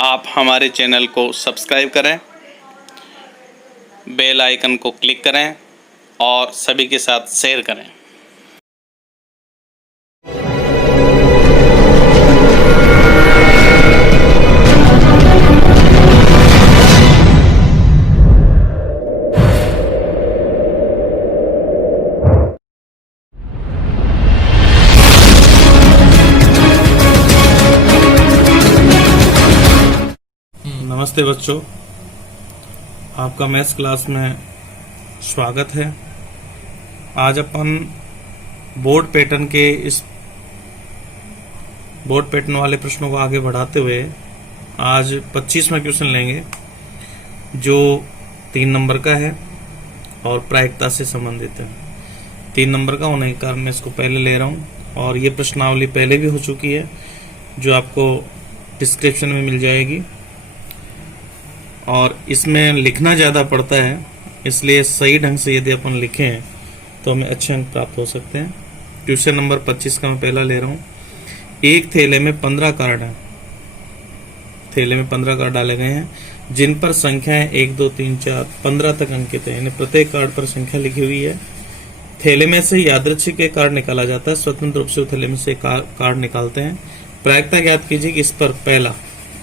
आप हमारे चैनल को सब्सक्राइब करें, बेल आइकन को क्लिक करें और सभी के साथ शेयर करें। नमस्ते बच्चों, आपका मैथ्स क्लास में स्वागत है। आज अपन बोर्ड पैटर्न के इस बोर्ड पैटर्न वाले प्रश्नों को आगे बढ़ाते हुए आज 25वां क्वेश्चन लेंगे, जो 3 नंबर का है और प्रायिकता से संबंधित है। 3 नंबर का होने के कारण मैं इसको पहले ले रहा हूँ, और ये प्रश्नावली पहले भी हो चुकी है जो आपको डिस्क्रिप्शन में मिल जाएगी। और इसमें लिखना ज़्यादा पड़ता है, इसलिए सही ढंग से यदि अपन लिखें तो हमें अच्छे अंक प्राप्त हो सकते हैं। क्वेश्चन नंबर 25 का मैं पहला ले रहा हूँ। एक थैले में 15 कार्ड हैं। थैले में 15 कार्ड डाले गए हैं, जिन पर संख्याएं 1 2 3 4 15 तक अंकित है, यानी प्रत्येक कार्ड पर संख्या लिखी हुई है। थैले में से यादृच्छिक एक कार्ड निकाला जाता है, स्वतंत्र रूप से थैले में से कार्ड निकालते हैं। प्रायिकता ज्ञात कीजिए कि इस पर पहला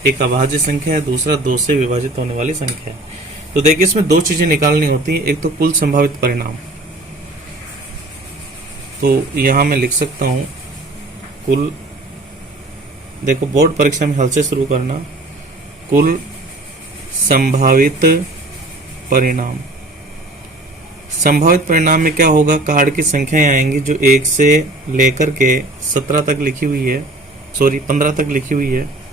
एक अभाज्य संख्या है, दूसरा 2 से विभाजित होने वाली संख्या है। तो देखिए, इसमें 2 चीजें निकालनी होती हैं। एक तो कुल संभावित परिणाम, तो यहां मैं लिख सकता हूं कुल, देखो बोर्ड परीक्षा में हल से शुरू करना, कुल संभावित परिणाम। संभावित परिणाम में क्या होगा, कार्ड की संख्याएं आएंगी जो 1 से लेकर के 17 तक लिखी हुई है, 15 तक लिखी हुई है।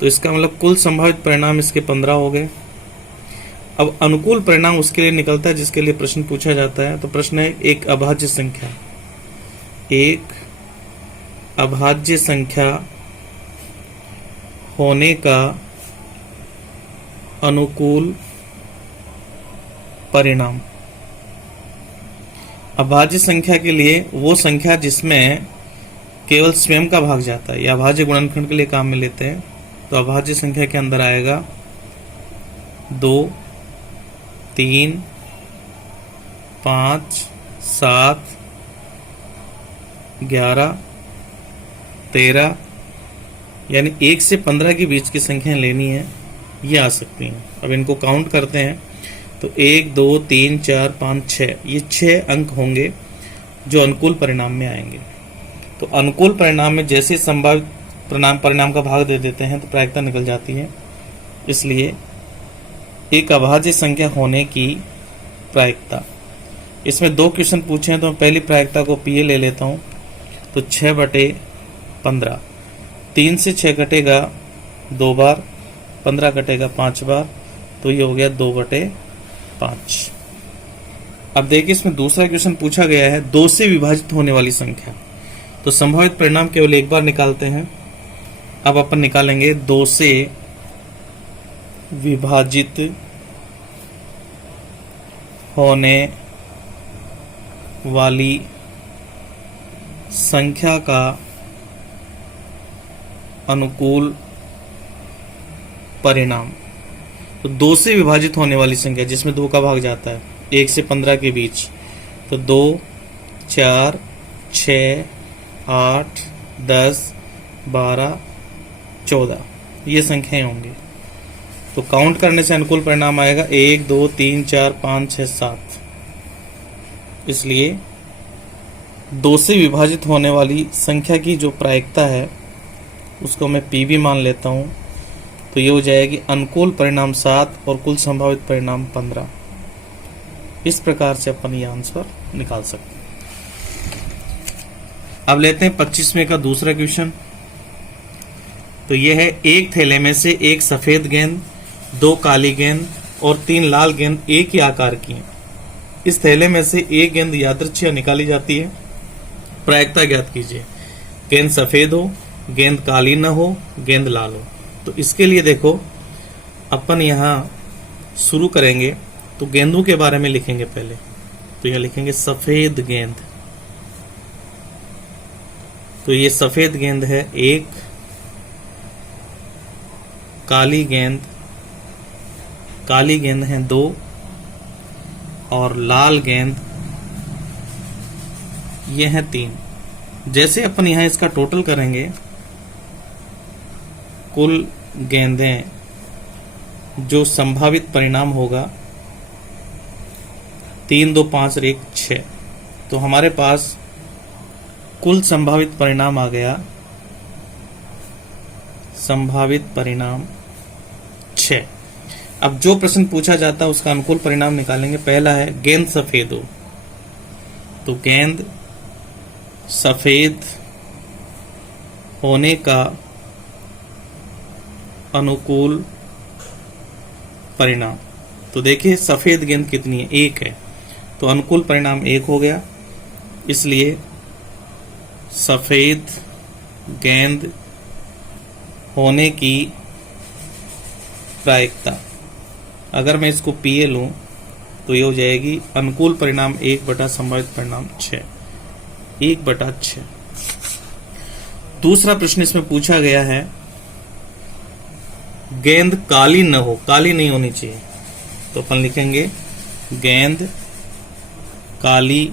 तो इसका मतलब कुल संभावित परिणाम इसके 15 हो गए। अब अनुकूल परिणाम उसके लिए निकलता है जिसके लिए प्रश्न पूछा जाता है। तो प्रश्न है, एक अभाज्य संख्या, एक अभाज्य संख्या होने का अनुकूल परिणाम। अभाज्य संख्या के लिए वो संख्या जिसमें केवल स्वयं का भाग जाता है, या अभाज्य गुणनखंड के लिए काम में लेते हैं। तो अभाज्य संख्या के अंदर आएगा 2 3 5 7 11 13, यानी 1 से 15 के बीच की संख्याएं लेनी है, ये आ सकती हैं। अब इनको काउंट करते हैं तो 1 2 3 4 5 6, ये 6 अंक होंगे जो अनुकूल परिणाम में आएंगे। तो अनुकूल परिणाम में जैसे संभावित परिणाम का भाग दे देते हैं तो प्रायिकता निकल जाती है। इसलिए एक अभाज्य संख्या होने की प्रायिकता, इसमें 2 क्वेश्चन पूछे हैं, तो मैं पहली प्रायिकता को पीए ले लेता हूं। तो 6/15, 3 से 6 कटेगा 2 बार, 15 कटेगा 5 बार, तो ये हो गया 2/5। अब देखिए, इसमें दूसरा क्वेश्चन पूछा गया है 2 से विभाजित होने वाली संख्या। तो संभावित परिणाम केवल एक बार निकालते हैं। अब अपन निकालेंगे 2 से विभाजित होने वाली संख्या का अनुकूल परिणाम। तो 2 से विभाजित होने वाली संख्या जिसमें 2 का भाग जाता है 1 से 15 के बीच, तो 2 4 6 8 10 12 14, ये संख्याएं होंगी। तो काउंट करने से अनुकूल परिणाम आएगा 1 2 3 4 5 6 7। इसलिए 2 से विभाजित होने वाली संख्या की जो प्रायिकता है उसको मैं पी भी मान लेता हूं। तो ये हो जाएगी अनुकूल परिणाम 7 और कुल संभावित परिणाम 15। इस प्रकार से अपन ये आंसर निकाल सकते हैं। अब लेते हैं 25वें का दूसरा क्वेश्चन। तो यह है, एक थैले में से एक सफेद गेंद, 2 काली गेंद और 3 लाल गेंद एक ही आकार की हैं। इस थैले में से एक गेंद यादृच्छिक निकाली जाती है। प्रायिकता ज्ञात कीजिए। गेंद सफेद हो, गेंद काली न हो, गेंद लाल हो। तो इसके लिए देखो, अपन यहां शुरू करेंगे तो गेंदों के बारे में लिखेंगे पहले। तो यह लिखेंगे सफेद गेंद। तो ये सफेद गेंद है 1, काली गेंद हैं 2 और लाल गेंद ये हैं 3। जैसे अपन यहां इसका टोटल करेंगे, कुल गेंदें जो संभावित परिणाम होगा 3 2 5 और 1 6, तो हमारे पास कुल संभावित परिणाम आ गया, संभावित परिणाम 6। अब जो प्रश्न पूछा जाता है उसका अनुकूल परिणाम निकालेंगे। पहला है गेंद सफेद हो, तो गेंद सफेद होने का अनुकूल परिणाम, तो देखिए सफेद गेंद कितनी है, 1 है, तो अनुकूल परिणाम 1 हो गया। इसलिए सफेद गेंद होने की प्रायिकता, अगर मैं इसको पीए लूं तो ये हो जाएगी अनुकूल परिणाम 1 बटा संभावित परिणाम 6, 1 बटा 6। दूसरा प्रश्न इसमें पूछा गया है गेंद काली न हो, काली नहीं होनी चाहिए, तो अपन लिखेंगे गेंद काली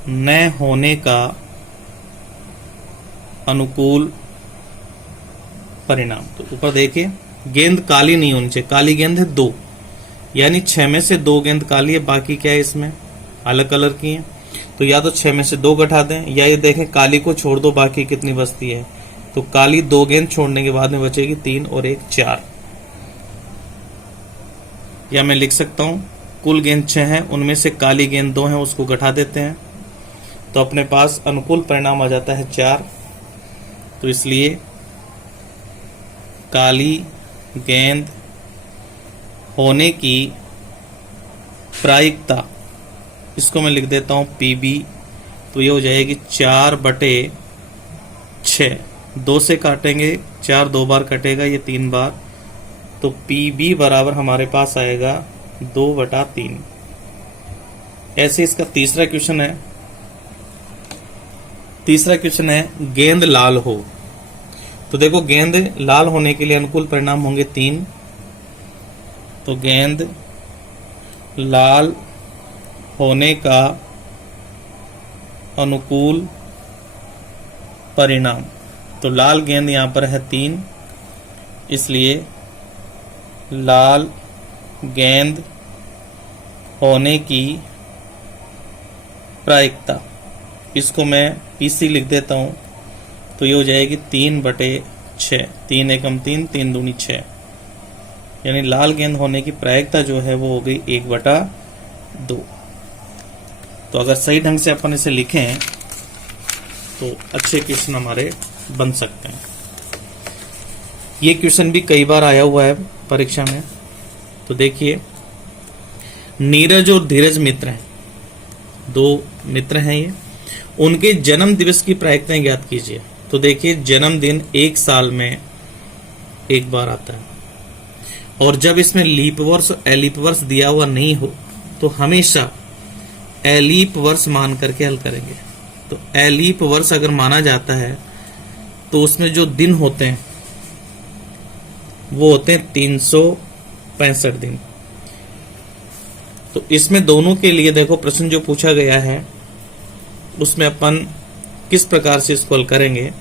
न होने का अनुकूल परिणाम। तो ऊपर देखिए गेंद काली नहीं होनी चाहिए, काली गेंद है 2, यानी 6 में से 2 गेंद काली है, बाकी क्या है इसमें अलग कलर की है, तो या तो 6 में से 2 घटा दें, या ये देखें काली को छोड़ दो, बाकी कितनी बचती है, तो काली 2 गेंद छोड़ने के बाद में बचेगी 3 और 1 4। या मैं लिख सकता हूं कुल गेंद 6 हैं, उनमें से काली गेंद 2 है, उसको घटा देते हैं, तो अपने पास अनुकूल परिणाम आ जाता है 4। तो इसलिए काली गेंद होने की प्रायिकता, इसको मैं लिख देता हूं PB, तो ये हो जाएगी 4 बटे 6, 2 से काटेंगे, 4 2 बार कटेगा, ये 3 बार, तो PB बराबर हमारे पास आएगा 2 बटा 3। ऐसे इसका तीसरा क्वेश्चन है। तीसरा क्वेश्चन है गेंद लाल हो, तो देखो गेंद लाल होने के लिए अनुकूल परिणाम होंगे 3, तो गेंद लाल होने का अनुकूल परिणाम, तो लाल गेंद यहां पर है 3, इसलिए लाल गेंद होने की प्रायिकता, इसको मैं PC लिख देता हूं, तो ये हो जाएगी 3 बटे 6, 3 एकम 3, 3 दूनी 6, यानी लाल गेंद होने की प्रायिकता जो है वो हो गई 1 बटा 2। तो अगर सही ढंग से अपन इसे लिखें तो अच्छे क्वेश्चन हमारे बन सकते हैं। ये क्वेश्चन भी कई बार आया हुआ है परीक्षा में। तो देखिए नीरज और धीरज मित्र हैं, 2 मित्र हैं ये, उनके जन्म दिवस की प्रायिकताएं ज्ञात कीजिए। तो देखिए जन्मदिन 1 साल में 1 बार आता है, और जब इसमें लीप वर्ष एलीप वर्ष दिया हुआ नहीं हो तो हमेशा एलीप वर्ष मान करके हल करेंगे। तो एलीप वर्ष अगर माना जाता है तो उसमें जो दिन होते हैं वो होते हैं 365 दिन। तो इसमें दोनों के लिए देखो प्रश्न जो पूछा गया है उसमें अपन किस प्रकार से इसको हल करेंगे।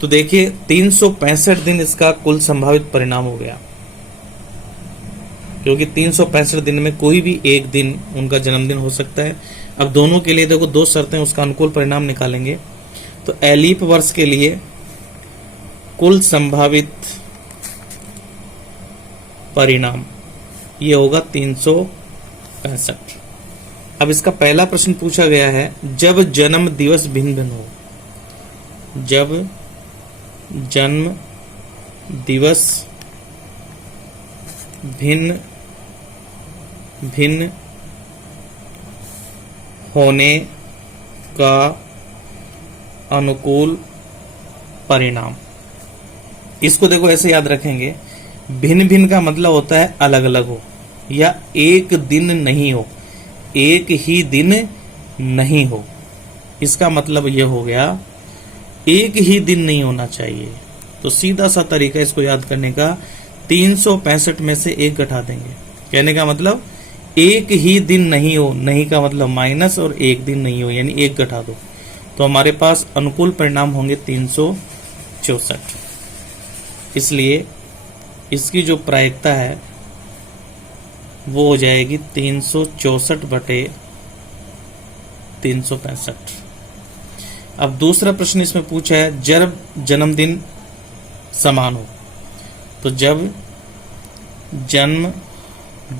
तो देखिए 365 दिन इसका कुल संभावित परिणाम हो गया, क्योंकि 365 दिन में कोई भी एक दिन उनका जन्मदिन हो सकता है। अब दोनों के लिए देखो 2 शर्तें, उसका अनुकूल परिणाम निकालेंगे। तो एलीप वर्ष के लिए कुल संभावित परिणाम ये होगा 365। अब इसका पहला प्रश्न पूछा गया है जब जन्म दिवस भिन्न भिन्न हो, जब जन्म दिवस भिन्न भिन्न होने का अनुकूल परिणाम। इसको देखो ऐसे याद रखेंगे, भिन्न भिन्न का मतलब होता है अलग अलग हो या एक दिन नहीं हो, एक ही दिन नहीं हो। इसका मतलब यह हो गया एक ही दिन नहीं होना चाहिए, तो सीधा सा तरीका इसको याद करने का, 365 में से 1 घटा देंगे। कहने का मतलब एक ही दिन नहीं हो, नहीं का मतलब माइनस, और एक दिन नहीं हो यानी 1 घटा दो, तो हमारे पास अनुकूल परिणाम होंगे 364। इसलिए इसकी जो प्रायिकता है वो हो जाएगी 364 बटे 365। अब दूसरा प्रश्न इसमें पूछा है जब जन्मदिन समान हो, तो जब जन्म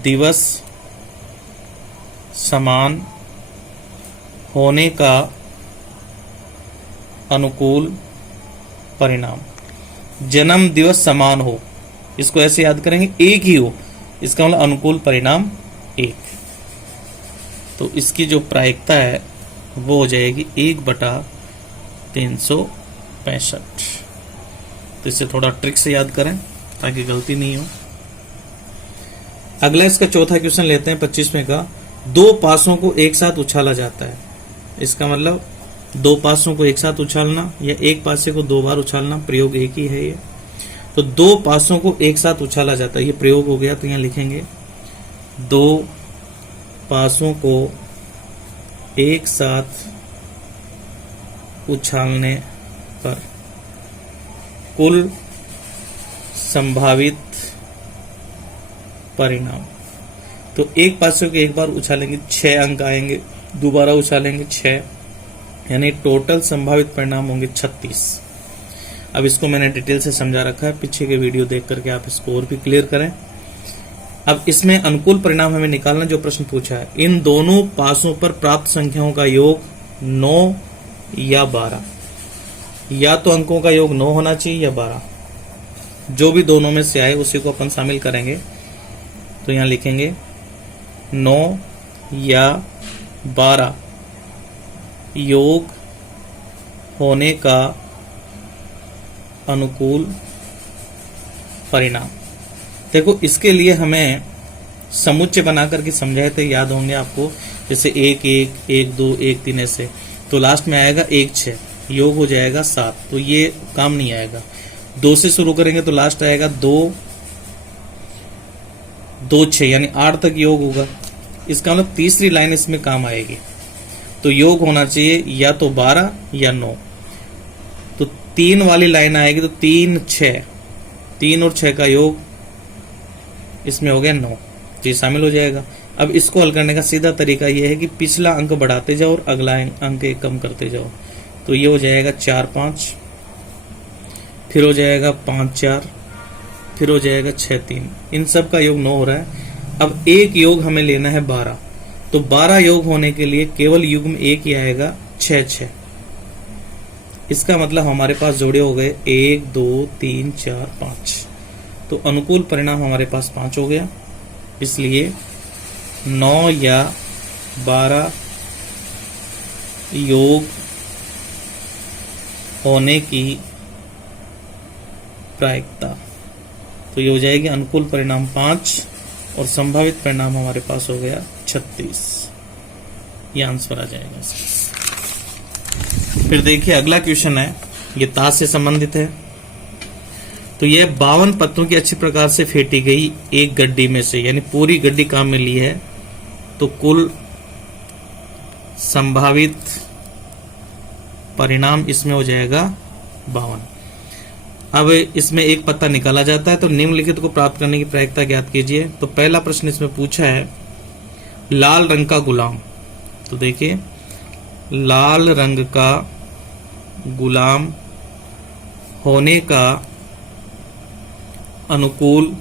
दिवस समान होने का अनुकूल परिणाम। जन्म दिवस समान हो, इसको ऐसे याद करेंगे, एक ही हो, इसका मतलब अनुकूल परिणाम 1। तो इसकी जो प्रायिकता है वो हो जाएगी 1/365। तो इसे थोड़ा ट्रिक से याद करें ताकि गलती नहीं हो। अगला इसका चौथा क्वेश्चन लेते हैं 25वें का। 2 पासों को एक साथ उछाला जाता है। इसका मतलब 2 पासों को एक साथ उछालना या एक पासे को 2 बार उछालना, प्रयोग एक ही है ये। तो 2 पासों को एक साथ उछाला जाता है, ये प्रयोग हो गया। तो यहां लिखेंगे 2 पासों को एक साथ उछालने पर कुल संभावित परिणाम। तो एक पासे को एक बार उछालेंगे 6 अंक आएंगे, दोबारा उछालेंगे 6, यानी टोटल संभावित परिणाम होंगे 36। अब इसको मैंने डिटेल से समझा रखा है, पीछे के वीडियो देख करके आप इसको और भी क्लियर करें। अब इसमें अनुकूल परिणाम हमें निकालना, जो प्रश्न पूछा है, इन दोनों पासों पर प्राप्त संख्याओं का योग 9 या 12, या तो अंकों का योग 9 होना चाहिए या 12, जो भी दोनों में से आए उसी को अपन शामिल करेंगे। तो यहां लिखेंगे 9 या 12 योग होने का अनुकूल परिणाम। देखो इसके लिए हमें समुच्चय बना करके समझाए थे, याद होंगे आपको, जैसे 1 1 1 2 1 3 ऐसे। तो लास्ट में आएगा 1 6, योग हो जाएगा 7, तो ये काम नहीं आएगा। 2 से शुरू करेंगे तो लास्ट आएगा 2 2 6, यानी 8 तक योग होगा। इसका मतलब तीसरी लाइन इसमें काम आएगी। तो योग होना चाहिए या तो 12 या 9। तो 3 वाली लाइन आएगी, तो 3 6, 3 और 6 का योग इसमें हो गया 9, तो ये शामिल हो जाएगा। अब इसको हल करने का सीधा तरीका यह है कि पिछला अंक बढ़ाते जाओ और अगला अंक कम करते जाओ। तो ये हो जाएगा 4 5, फिर हो जाएगा 5 4, फिर हो जाएगा 6 3, इन सब का योग 9 हो रहा है। अब एक योग हमें लेना है 12, तो 12 योग होने के लिए केवल युग्म एक ही आएगा 6 6। इसका मतलब हमारे पास जोड़े हो गए 1 2 3 4 5, तो अनुकूल परिणाम हमारे पास 5 हो गया। इसलिए 9 या 12 योग होने की प्रायिकता, तो ये हो जाएगी अनुकूल परिणाम 5 और संभावित परिणाम हमारे पास हो गया 36। ये आंसर आ जाएगा इसका। फिर देखिए अगला क्वेश्चन है, ये ताश से संबंधित है। तो ये 52 पत्तों की अच्छी प्रकार से फेंटी गई एक गड्डी में से, यानी पूरी गड्डी काम में ली है, तो कुल संभावित परिणाम इसमें हो जाएगा 52। अब इसमें एक पत्ता निकाला जाता है, तो निम्नलिखित को प्राप्त करने की प्रायिकता ज्ञात कीजिए। तो पहला प्रश्न इसमें पूछा है लाल रंग का गुलाम। तो देखिए लाल रंग का गुलाम होने का अनुकूल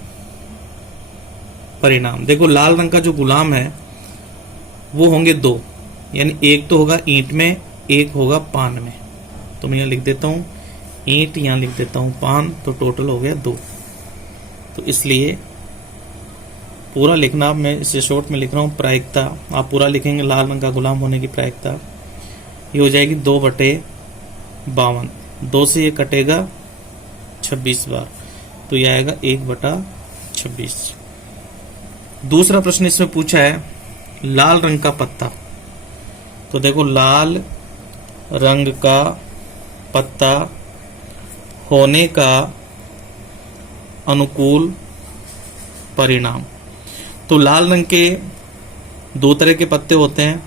परिणाम। देखो लाल रंग का जो गुलाम है वो होंगे 2, यानी एक तो होगा ईंट में, एक होगा पान में। तो मैं यहां लिख देता हूं ईंट, यहां लिख देता हूं पान, तो टोटल हो गया 2। तो इसलिए पूरा लिखना, मैं इसे शॉर्ट में लिख रहा हूं प्रायिकता, आप पूरा लिखेंगे लाल रंग का गुलाम होने की प्रायिकता ये हो जाएगी 2/52। 2 से ये कटेगा 26 बार, तो यह आएगा 1/26। दूसरा प्रश्न इसमें पूछा है लाल रंग का पत्ता। तो देखो लाल रंग का पत्ता होने का अनुकूल परिणाम। तो लाल रंग के दो तरह के पत्ते होते हैं,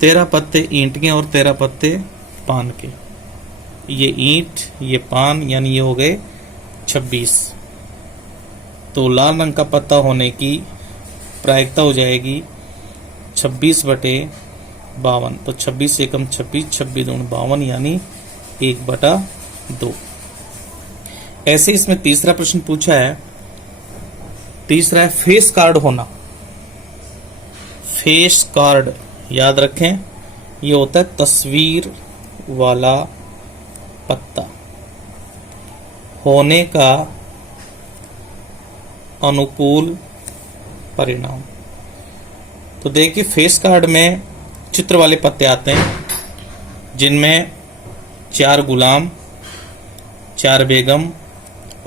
13 पत्ते ईंट के और 13 पत्ते पान के। ये ईंट, ये पान, यानी ये हो गए 26। तो लाल रंग का पत्ता होने की प्रायिकता हो जाएगी 26/52। तो 26 एकम 26, 26 दूनी 52, यानी 1/2। ऐसे इसमें तीसरा प्रश्न पूछा है। तीसरा है फेस कार्ड होना। फेस कार्ड याद रखें, ये होता है तस्वीर वाला पत्ता। होने का अनुकूल परिणाम। तो देखिए फेस कार्ड में चित्र वाले पत्ते आते हैं, जिनमें 4 गुलाम, 4 बेगम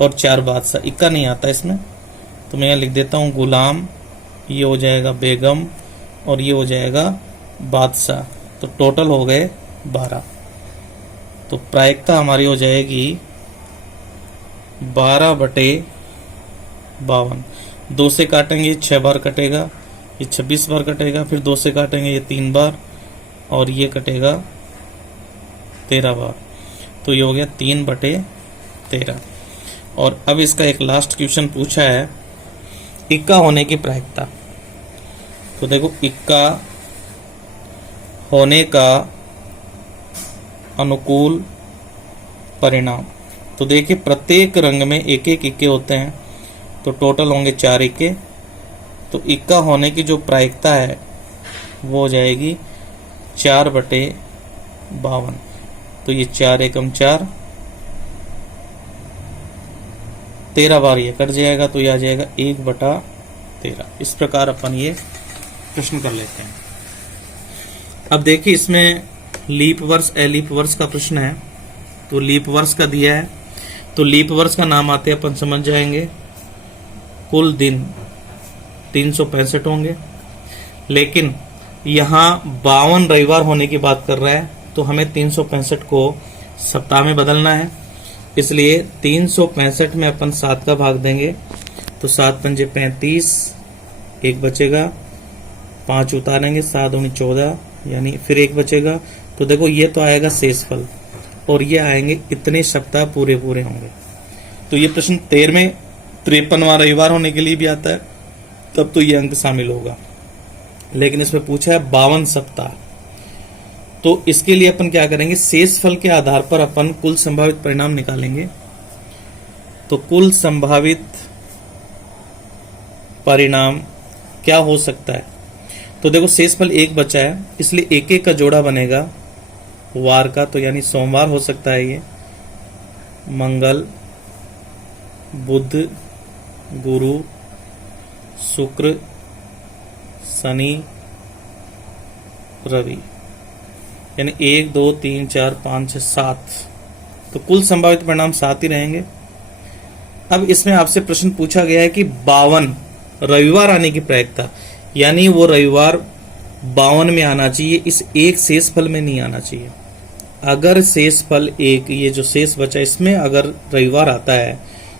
और 4 बादशाह। इक्का नहीं आता इसमें, तो मैं यहाँ लिख देता हूँ गुलाम, ये हो जाएगा बेगम और ये हो जाएगा बादशाह। तो टोटल हो गए 12। तो प्रायिकता हमारी हो जाएगी 12/52। 2 से काटेंगे 6 बार कटेगा, ये 26 बार कटेगा, फिर 2 से काटेंगे ये 3 बार और ये कटेगा 13 बार। तो ये हो गया 3/13। और अब इसका एक लास्ट क्वेश्चन पूछा है, इक्का होने की प्रायिकता। तो देखो इक्का होने का अनुकूल परिणाम। तो देखिए प्रत्येक रंग में एक एक इक्के होते हैं, तो टोटल होंगे 4 इक्के। तो इक्का होने की जो प्रायिकता है वो हो जाएगी 4/52। तो ये 4 एकम 4, 13 बार ये कट जाएगा, तो ये आ जाएगा 1/13। इस प्रकार अपन ये प्रश्न कर लेते हैं। अब देखिए इसमें लीप वर्ष एलीप वर्ष का प्रश्न है। तो लीप वर्ष का दिया है, तो लीप वर्ष का नाम आते अपन समझ जाएंगे। कुल दिन 365 होंगे, लेकिन यहाँ 52 रविवार होने की बात कर रहा है, तो हमें 365 को सप्ताह में बदलना है। इसलिए 365 में अपन 7 का भाग देंगे, तो 7 पंजे 35, 1 बचेगा, 5 उतारेंगे, 7 दूनी 14, यानी फिर 1 बचेगा। तो देखो ये तो आएगा शेषफल, और ये आएंगे इतने सप्ताह पूरे होंगे। तो ये प्रश्न 13वें 53वां रविवार होने के लिए भी आता है, तब तो ये अंक शामिल होगा। लेकिन इसमें पूछा है 52 सप्ताह। तो इसके लिए अपन क्या करेंगे, शेषफल के आधार पर अपन कुल संभावित परिणाम निकालेंगे। तो कुल संभावित परिणाम क्या हो सकता है। तो देखो शेषफल 1 बचा है, इसलिए 1 का जोड़ा बनेगा वार का, तो यानी सोमवार हो सकता है ये, मंगल, बुध, गुरु, शुक्र, शनि, रवि, यानी 1 2 3 4 5 6 7। तो कुल संभावित परिणाम 7 ही रहेंगे। अब इसमें आपसे प्रश्न पूछा गया है कि 52 रविवार आने की प्रायिकता, यानी वो रविवार 52 में आना चाहिए, इस एक शेषफल में नहीं आना चाहिए। अगर शेषफल एक, ये जो शेष बचा इसमें अगर रविवार आता है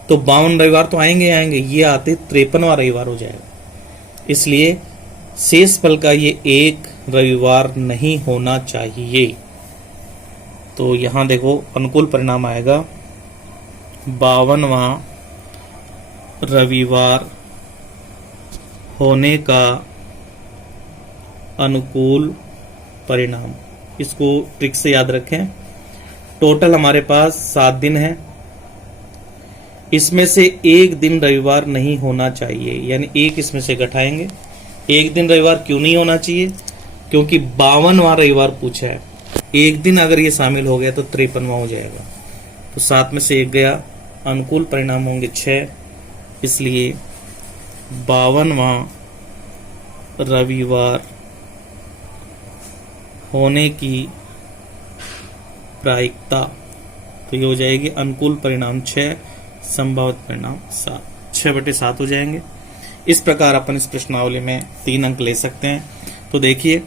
तो 52 रविवार तो आएंगे, ये आते 53वां रविवार हो जाएगा। इसलिए शेषफल का ये एक रविवार नहीं होना चाहिए। तो यहां देखो अनुकूल परिणाम आएगा 52वां रविवार होने का अनुकूल परिणाम। इसको ट्रिक से याद रखें। टोटल हमारे पास 7 दिन है, इसमें से एक दिन रविवार नहीं होना चाहिए, यानी एक इसमें से घटाएंगे। एक दिन रविवार क्यों नहीं होना चाहिए, क्योंकि 52वां रविवार पूछा है। एक दिन अगर ये शामिल हो गया तो 53वां हो जाएगा। तो 7 में से 1 गया, अनुकूल परिणाम होंगे 6, इसलिए 52वां रविवार होने की प्रायिकता, तो ये हो जाएगी अनुकूल परिणाम 6, संभावित परिणाम 7, 6/7 हो जाएंगे। इस प्रकार अपन इस प्रश्नावली में 3 अंक ले सकते हैं। तो देखिए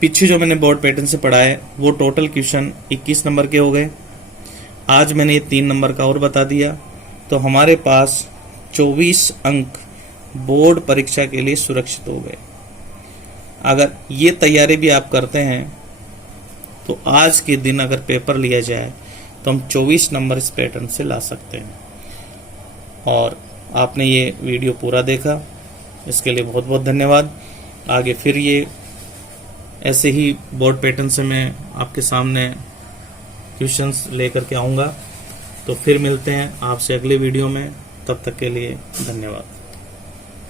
पीछे जो मैंने बोर्ड पैटर्न से पढ़ा है वो टोटल क्वेश्चन 21 नंबर के हो गए। आज मैंने ये 3 नंबर का और बता दिया, तो हमारे पास 24 अंक बोर्ड परीक्षा के लिए सुरक्षित हो गए। अगर ये तैयारी भी आप करते हैं तो आज के दिन अगर पेपर लिया जाए तो हम 24 नंबर इस पैटर्न से ला सकते हैं। और आपने ये वीडियो पूरा देखा, इसके लिए बहुत बहुत धन्यवाद। आगे फिर ये ऐसे ही बोर्ड पैटर्न से मैं आपके सामने क्वेश्चंस लेकर के आऊँगा। तो फिर मिलते हैं आपसे अगले वीडियो में, तब तक के लिए धन्यवाद।